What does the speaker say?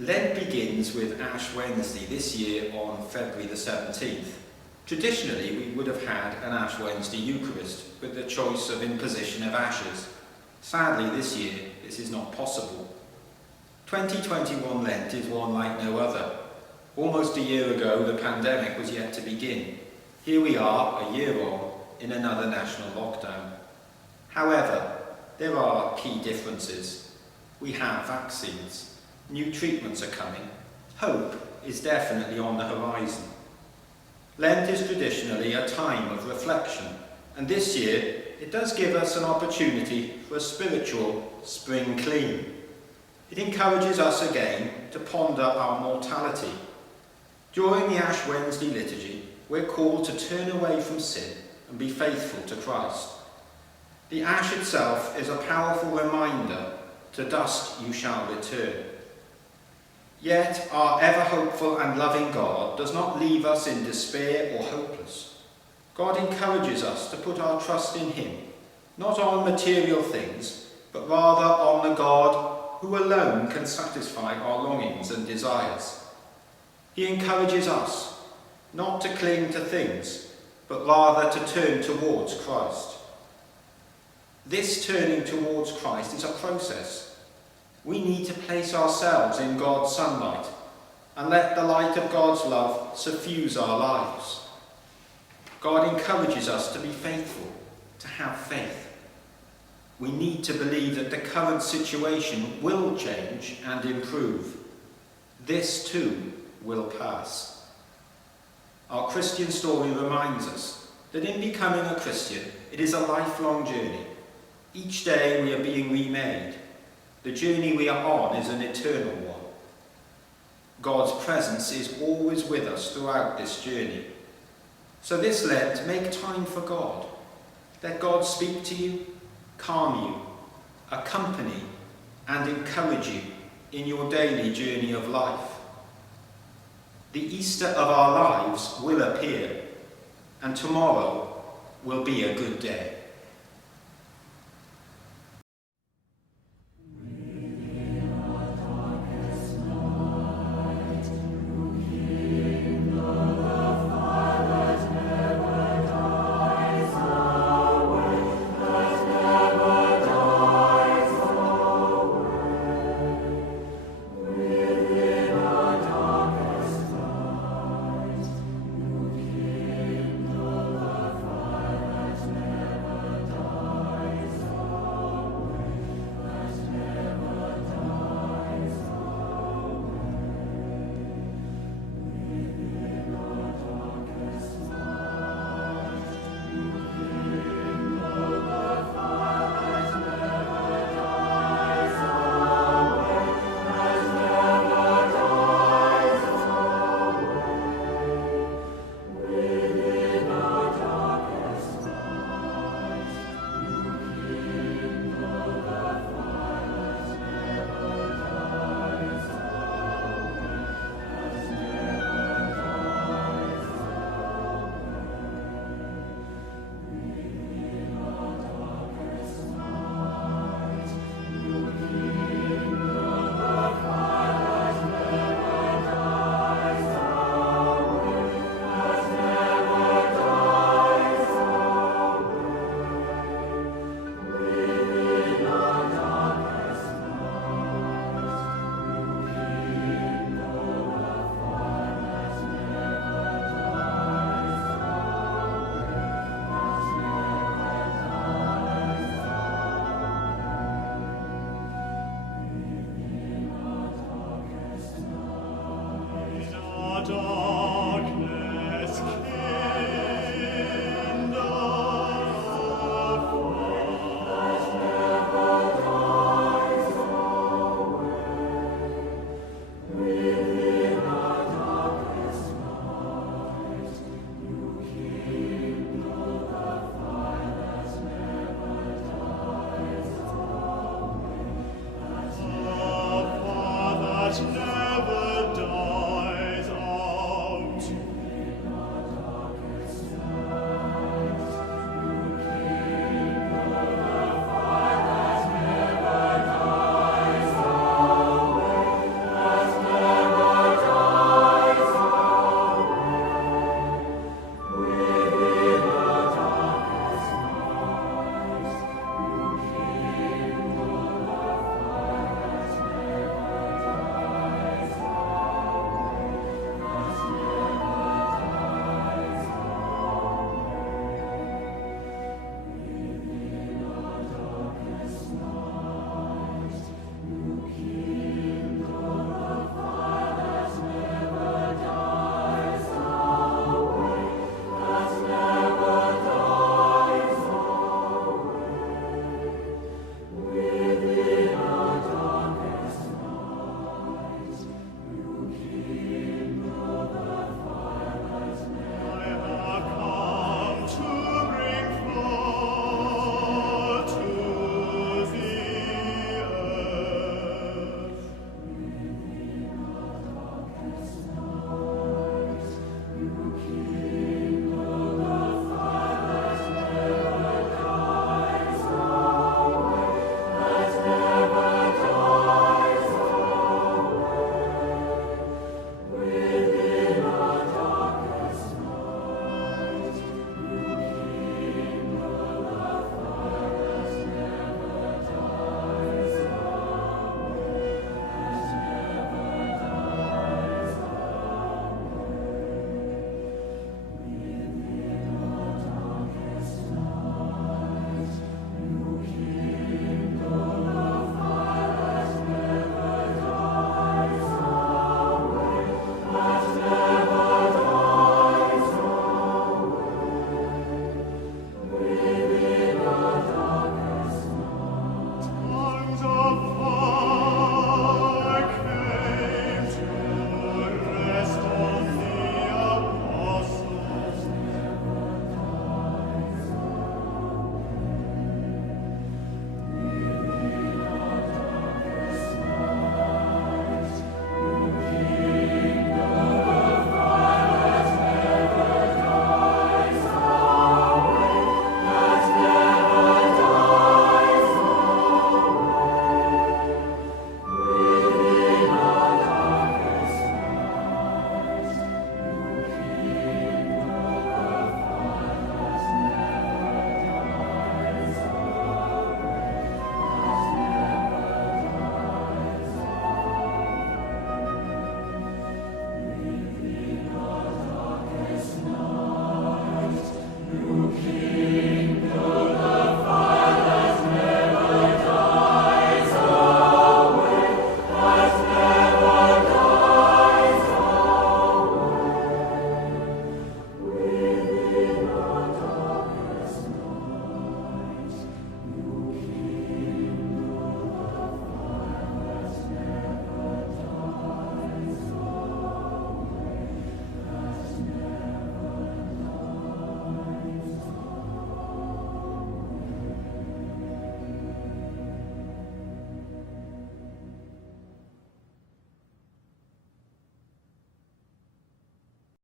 Lent begins with Ash Wednesday this year on February the 17th. Traditionally, we would have had an Ash Wednesday Eucharist with the choice of imposition of ashes. Sadly, this year, this is not possible. 2021 Lent is one like no other. Almost a year ago, the pandemic was yet to begin. Here we are, a year on, in another national lockdown. However, there are key differences. We have vaccines. New treatments are coming. Hope is definitely on the horizon. Lent is traditionally a time of reflection, and this year it does give us an opportunity for a spiritual spring clean. It encourages us again to ponder our mortality. During the Ash Wednesday liturgy, we're called to turn away from sin and be faithful to Christ. The ash itself is a powerful reminder, to dust you shall return. Yet our ever-hopeful and loving God does not leave us in despair or hopeless. God encourages us to put our trust in him, not on material things, but rather on the God who alone can satisfy our longings and desires. He encourages us not to cling to things, but rather to turn towards Christ. This turning towards Christ is a process. We need to place ourselves in God's sunlight and let the light of God's love suffuse our lives. God encourages us to be faithful, to have faith. We need to believe that the current situation will change and improve. This too will pass. Our Christian story reminds us that in becoming a Christian, it is a lifelong journey. Each day we are being remade. The journey we are on is an eternal one. God's presence is always with us throughout this journey. So this Lent, make time for God. Let God speak to you, calm you, accompany and encourage you in your daily journey of life. The Easter of our lives will appear, and tomorrow will be a good day.